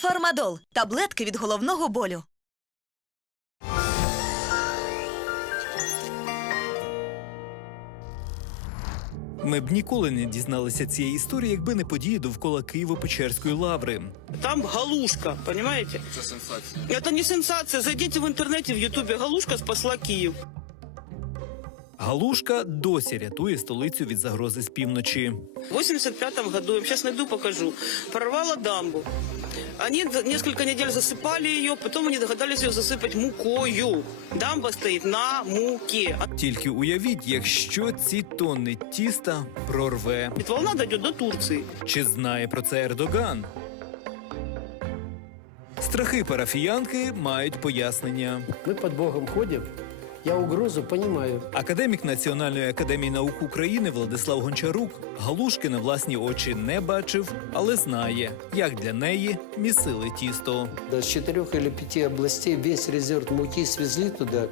Фармадол таблетки від головного болю. Ми б ніколи не дізналися цієї історії, якби не події довкола Києво-Печерської лаври. Там галушка, понимаете? Это сенсация. Это не сенсация. Зайдите в интернете, в Ютубе. Галушка спасла Киев. Галушка досі рятує столицю від загрози з півночі. В 85 году, я сейчас найду, покажу, прорвала дамбу. Они д- несколько недель засыпали ее, потом они догадались ее засыпать мукою. Дамба стоит на муке. А Тільки уявіть, якщо ці тонни тіста прорве. ведь волна дойдет до Турции. Чи знає про це Ердоган? Страхи парафіянки мають пояснення. Мы под Богом ходим. Я угрозу понимаю. Академік Національної академії наук України Владислав Гончарук галушки на власні очі не бачив, але знає, як для неї місили тісто. Да, с четырех или пяти областей весь резерв муки свезли туда.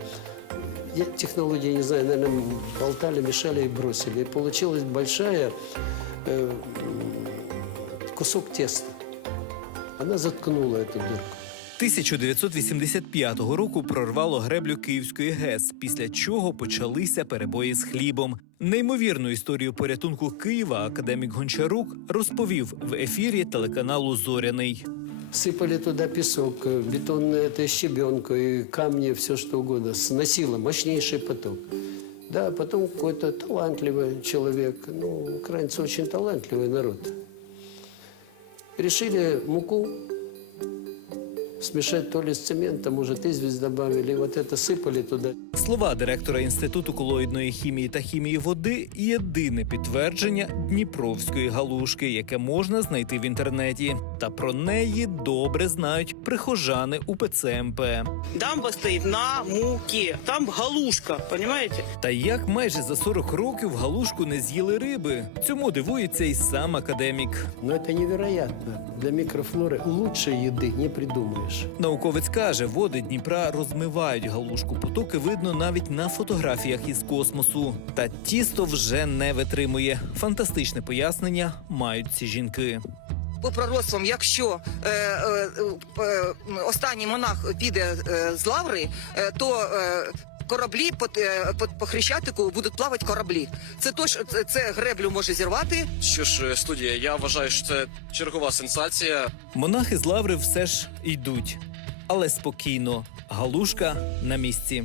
Я технологии не знаю, наверное, болтали, мешали и бросили. И получилась большая э, м, кусок теста. Она заткнула эту дырку. 1985 року прорвало греблю Київської ГЕС, після чого почалися перебої з хлібом. Неймовірну історію порятунку Києва академік Гончарук розповів в ефірі телеканалу Зоряний. Сыпали туда песок, э, бетонную это щебенку и камни, все что угодно. Сносило мощнейший поток. Да, потом какой-то талантливый человек, ну, украинцы очень талантливый народ. Решили муку смешать то ли с цементом, может, известь добавили, вот это сыпали туда. Слова директора інституту колоїдної хімії та хімії води єдине підтвердження дніпровської галушки, яке можна знайти в інтернеті. Та про неї добре знають прихожани УПЦ МП. Дамба стоит на муке. Там галушка, понимаете? Та як майже за 40 років галушку не з'їли риби? Цьому дивується і сам академік. Но это невероятно. Для микрофлоры лучшей еды не придумаешь. Науковець каже, води Дніпра розмивають галушку. Потоки видно навіть на фотографіях із космосу. Та тісто вже не витримує. Фантастичне пояснення мають ці жінки. по пророцтвам, якщо е, е, е, останній монах піде е, з лаври, е, то е, кораблі по, е, по, по хрещатику будуть плавати кораблі. Це то, що це, це греблю може зірвати. Що ж, е, студія, я вважаю, що це чергова сенсація. Монахи з лаври все ж йдуть, але спокійно. Галушка на місці.